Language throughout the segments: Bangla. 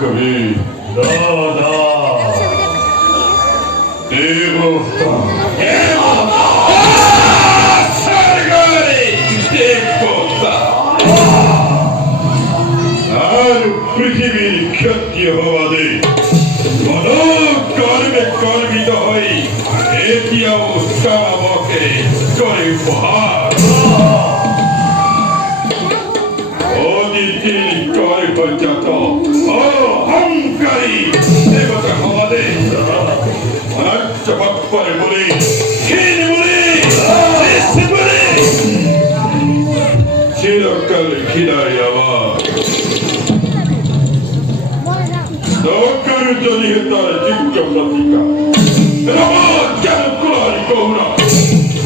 Kami Dada Devota Sargari Devota Aru Prithivir Khyati Havade Mano Karme Karmita Hoi Etya Uskamaboke Kore Upahar Oditi Kore Panchato Hungary! Devota Havade! Pare boli! Kini boli! Esi boli! Chirokal Kidari Amar! Dokaru Joni Hetare Jikka Pratika! Ramo Janu Kulari Kohura!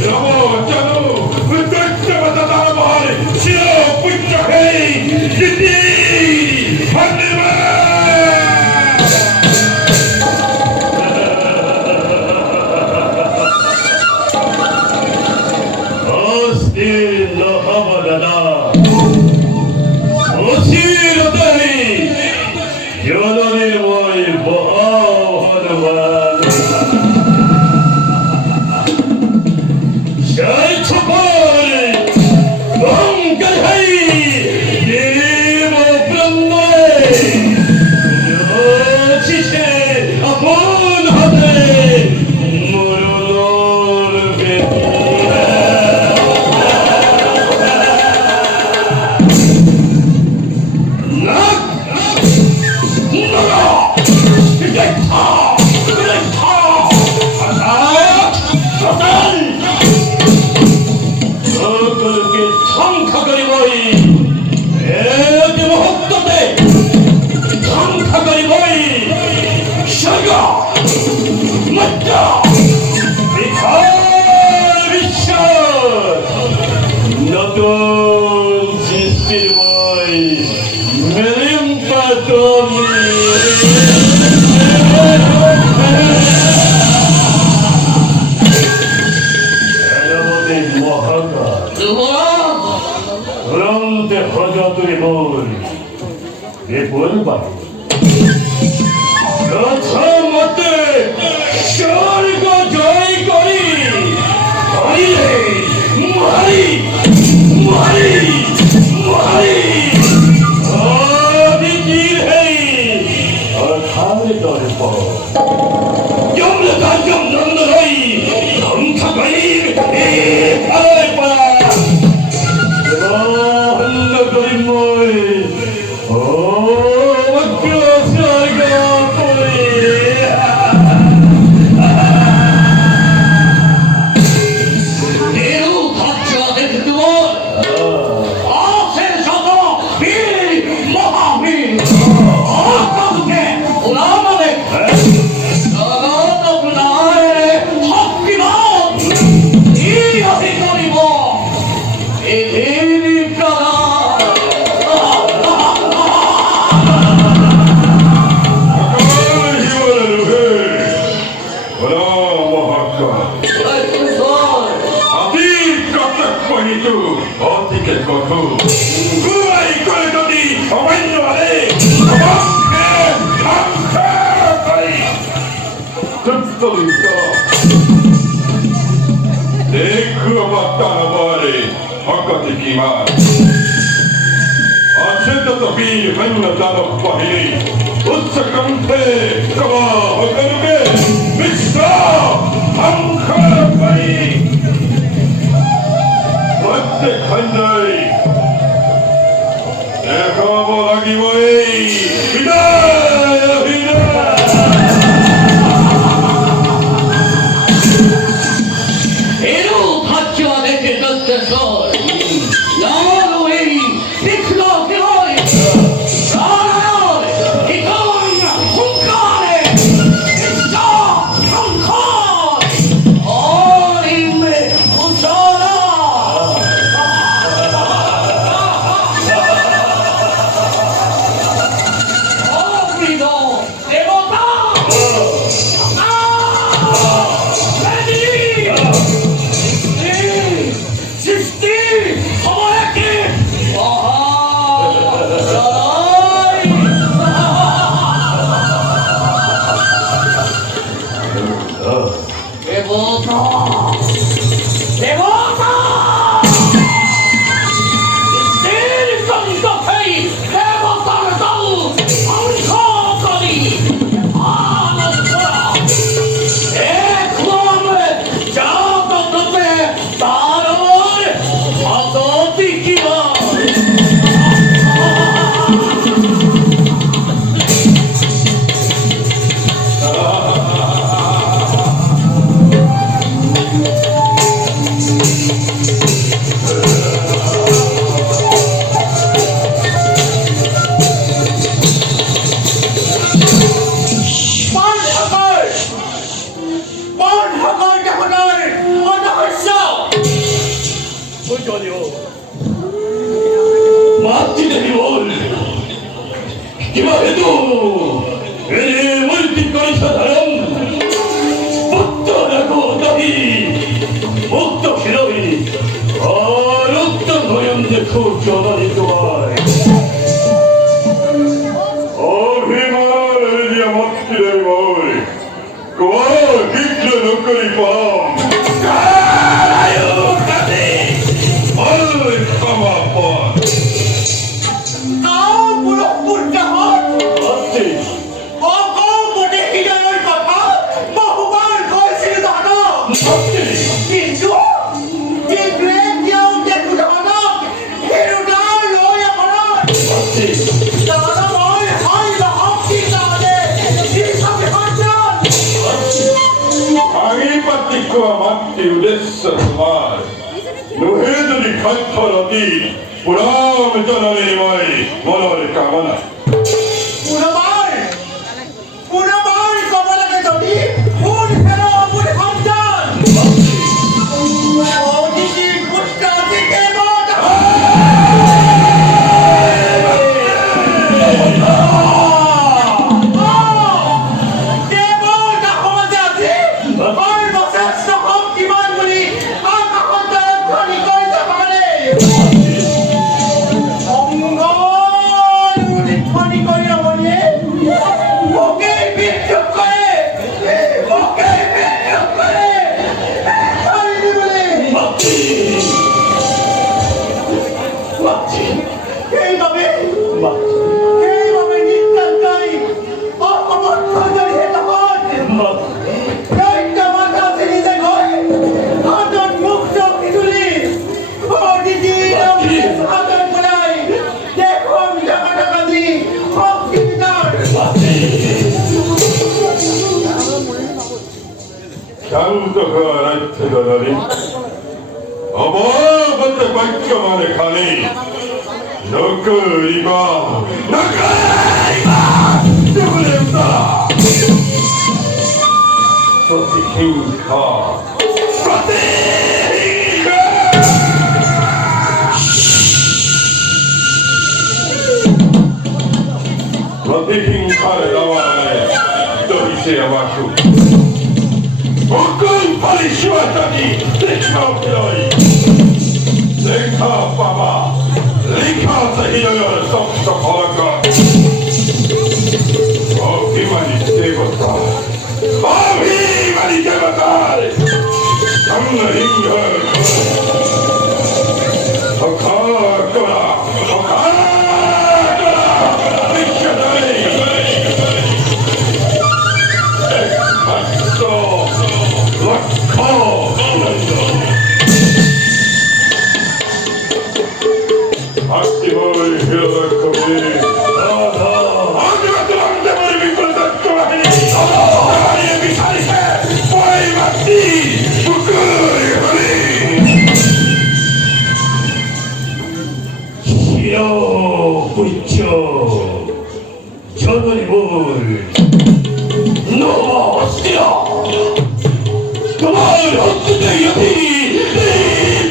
Ramo Janu! Vivekta Vatadara Mahari! Shiro Putra Hei! Yiti! Hanima! Dekhu Mattanavare Hakatikimas. Aceta tapi hanna tanah pahili. Utsakante kama hakanuke. Mista angkara pai. Matte khandai. Ekamo lagi moi. Hidayah hidayah. 있죠. 저놈이 뭘 넘어왔어요. 그만 어떻게 여기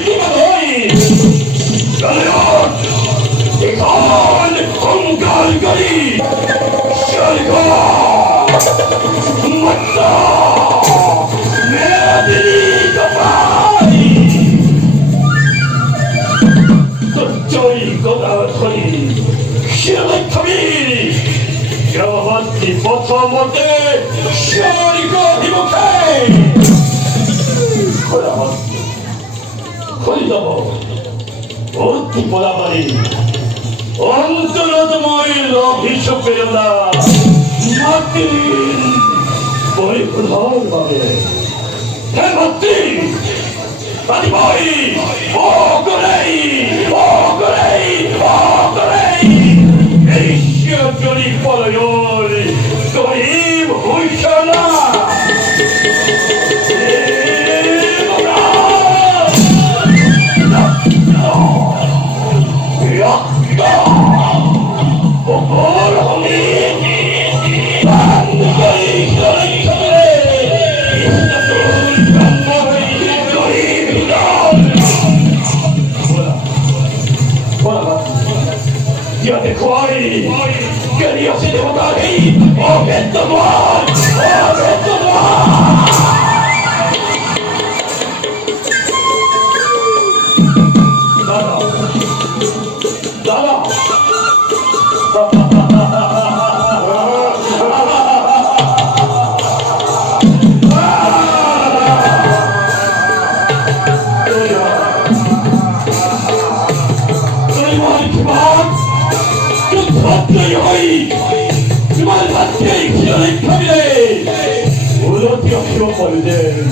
누가 너희 나는 이건 공간거리 셔리고 맞다 내 아들이 정말 저이 거다 소리 셔리터미 저번지 버터먼데 셔리고 행복해 거리다 뭐 어떻게 보다보니 언더라도 모일로 비춰 빼렸다 맞들이 머리 그나마네 해맞디 아니 머리 오그레이 에이 시어들이 뻗어요 또이 무셔나 Io te cuori, che io si devo dare, oh che domani, 그만 밖에 기어는 카미네 어떻게 키워버리지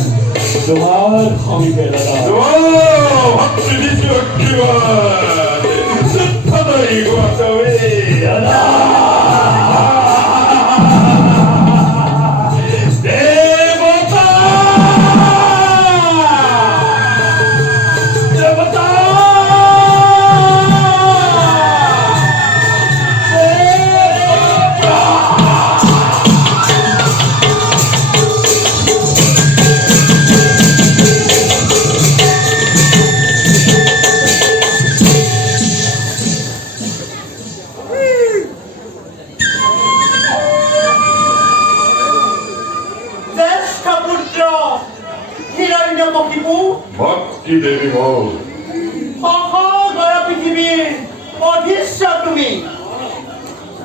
정말 감이 배라다 확실히 좋기와 습하다 이거 같다 왜 야나 ভক্তি দেবী বল অখগড় পৃথিবীর অধীশ্য তুমি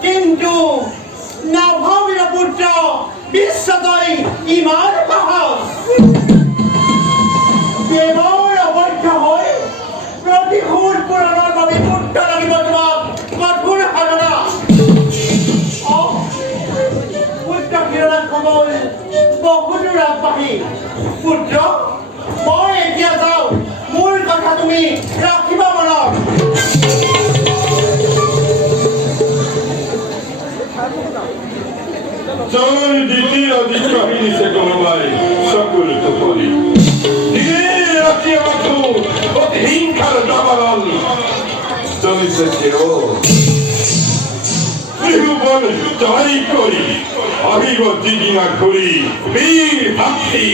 কিন্তু নভমীর পুত্র বিশ্বদয় ইমান সাহস দেৱৰ অবৈধ হৈ প্ৰতিশোধ পূৰণৰ বাবে পুত্ৰ লাগিব তোমাক কঠোৰ সাধনা পুত্ৰ কিৰণত কমল বহুতো ৰাজবাহী পুত্ৰ মই এতিয়া যাওঁ মোৰ কথা তুমি ৰাখিবা মনত জয় দ্বিতীয় কাহিনী সে কোনোবাই সকল তোপরি দিনে রাখি আমাকে অতি হিংসার দাবানল জমিছে কেউ ত্রিভুবন জয় করি অভিগ দিদিমা করি বীর ভক্তি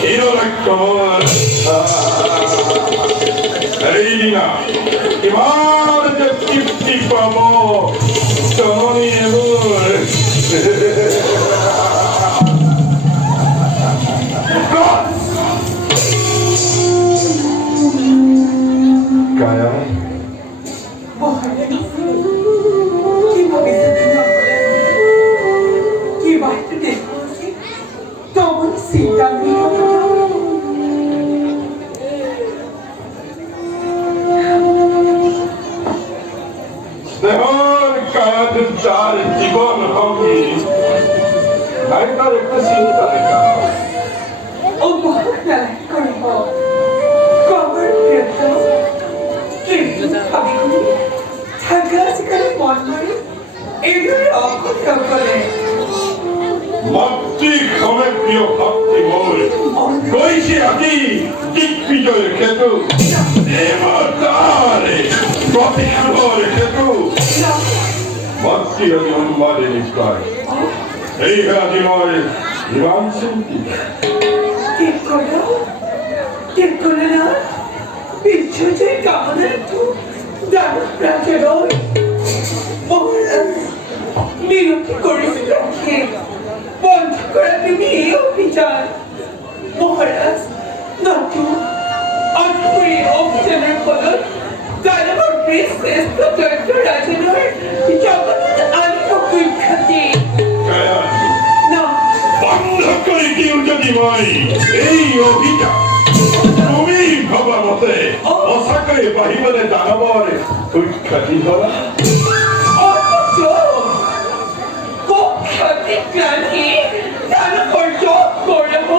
হিরণাক্ষর এই দিনা এবার যে তৃপ্তি পাব জননী এবার Kaya? Sehor kaya চার জীবন হবে নায়িকার একটা চিন্তা দেখা মাতৃ ক্ষমে প্রিয় ভক্তি বল কইছে আদি দিগ্বিজয়ের ক্ষেত্র দেবতারে প্রতিশোধের ক্ষেত্র 여기 엄마되니까 에이가 지마에 이만승기 Tirkolana, bichote kamane tu, dano pracheroi. Mohan, miro ki korisi rakhe, bond korati miyo bichar. Mohan, natu, atpuri optioner kolor, galamar princess to Dr. Rajanor, jagat ani to khati. Na, বন্ধ করে দিও যদি মই এই অভিযান তুমি ভাবা মতে অসাকারে বাহিবলে দানবরে কুখ্যাতি ধরা অথচ কুখ্যাতি ক্রান্তি দানো করছ করব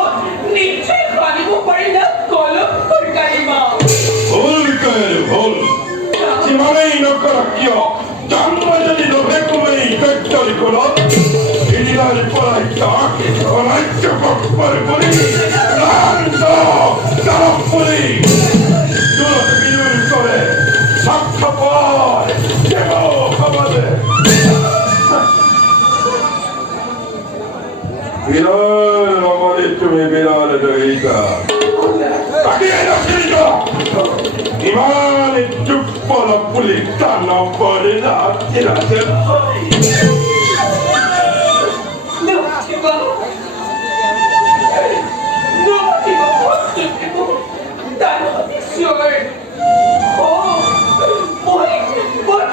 নিশ্চয় খানিব পারি না কলঙ্কর কালিমা ভুল কয়ের ভুল সীমানেই নকর কিয় জন্ম যদি লোভে কমেই পেট্টরি করো ইলিনার পড়াই তাক অনাজ্য কপ্পর করি রান্ত তারপ করি দূরত বিনুর করে সাক্ষ্য পর দেব খবরে বিরার আমারে তুমি বিরার রইতা তাকিয়ে রাখিল ইমানে চুপ পড়া পুলি টানা পড়ে না ইরাজের নচিবা নচিবা দানো ঈশ্বর ও মই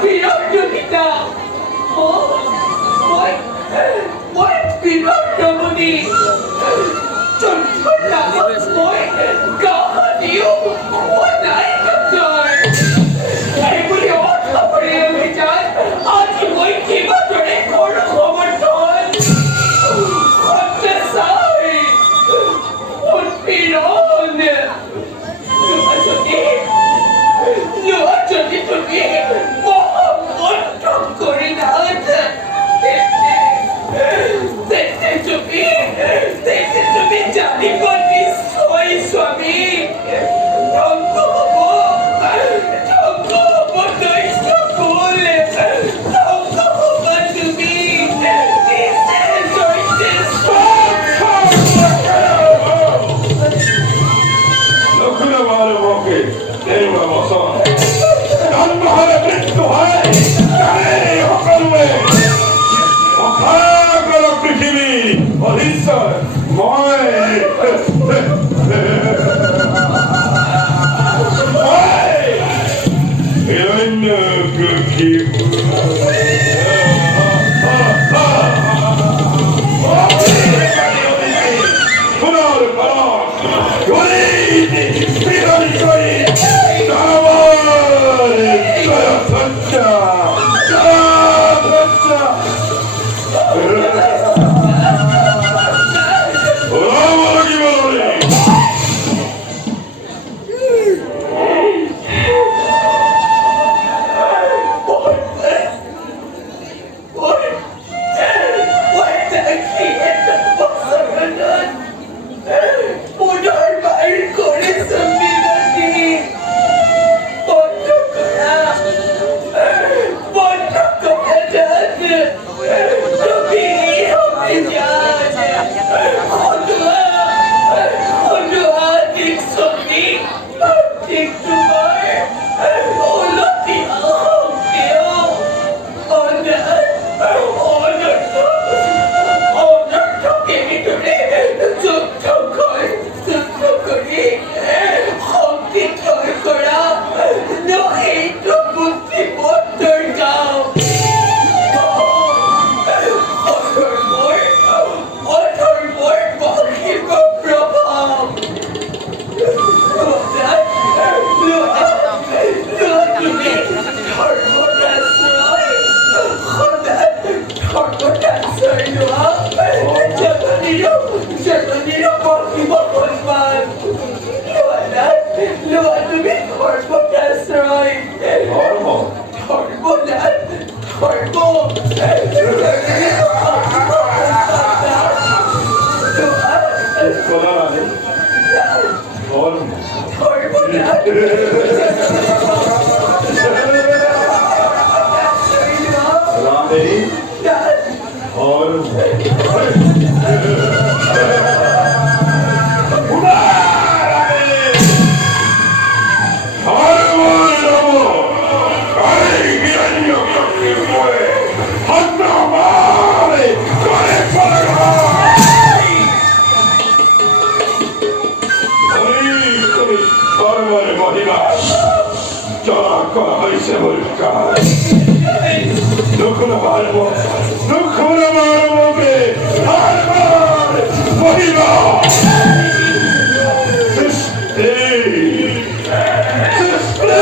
বিরাট জনিতা ও মই বিরাট রমণী চঞ্চল লাগত মই গাহানিও খোনাই কাটার এইবুলি অর্থ করে আমি যাই আজি মই কিবা দৰে কৰো সমৰ্থন সত্যসাই উৎপীড়ন যদি তুমি মহামন্ত্র করে না তুমি জানিব নিশ্চয় স্বামী ধ্বংস হব দৈত্য কুল ধ্বংস হব তুমি লক্ষ্মণ মার মুখে এই বসন জন্মহারে মৃত্যু হয় জানে সকলুৱে অখাগৰ পৃথিৱী অধীশ্বৰ মই হিৰণ্য পুনৰ কৰক গলিতে বিৰলি কৰি দানৱৰ জয় সত্য ওলাব লাগিব ৰে করা হয়েছে বলকা দুঃখরা মারব দুঃখরা মারবকে হারবার মহিলা সৃষ্টি সৃষ্টি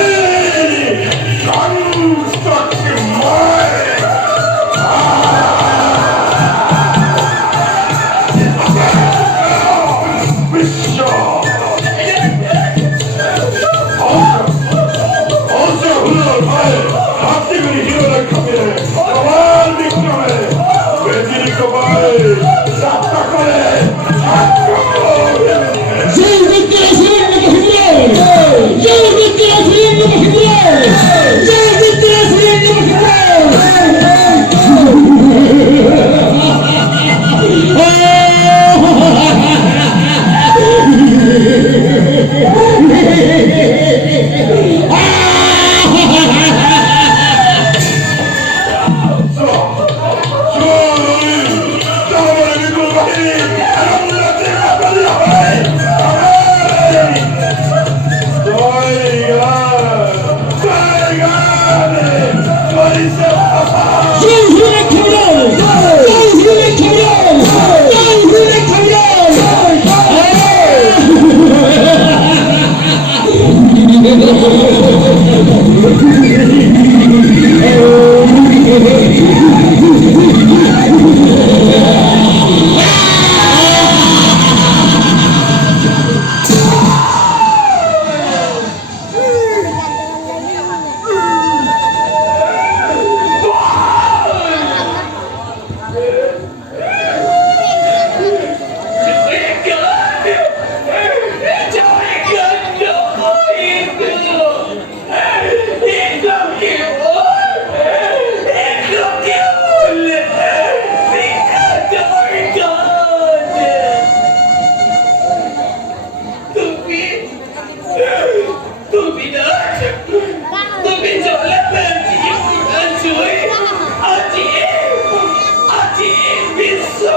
বিশ্ব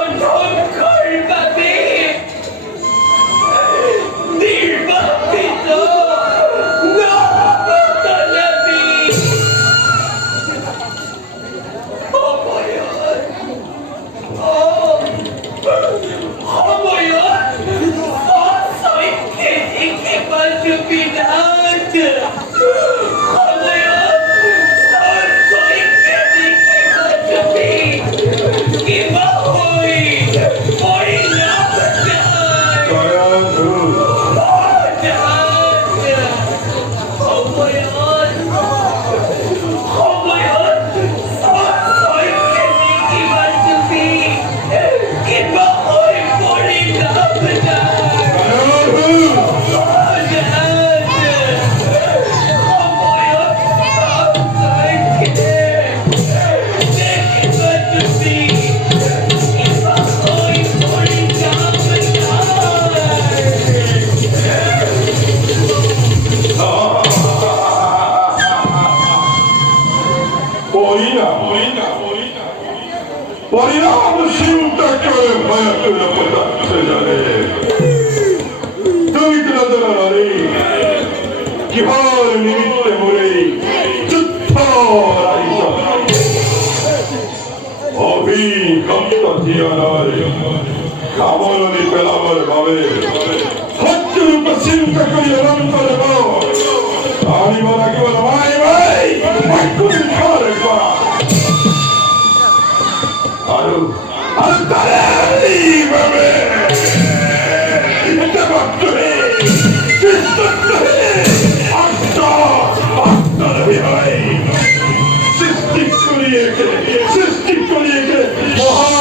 परिणाम चिंता करे भय तुला पदार्थ झाले तुम्ही तुला जरा किहार निमित्त मुळे अभी कमता थियानार कामोनी पेलावर भावे हत्तरूप चिंता करी अनंतर भाव आणि मला किंवा माय माय मायकून खारे परा Aru, Antarelli, baby! It's about to be! It's about to be! Actor behind! Sistik Koryeke! Oha!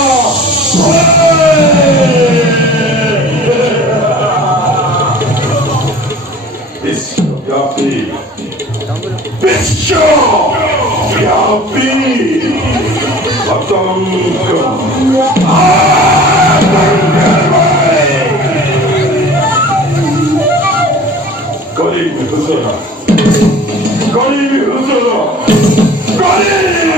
Bisho, Yapi! Bisho! Yapi! Atomka! Garibi huzura! Garibi huzura! Garibi!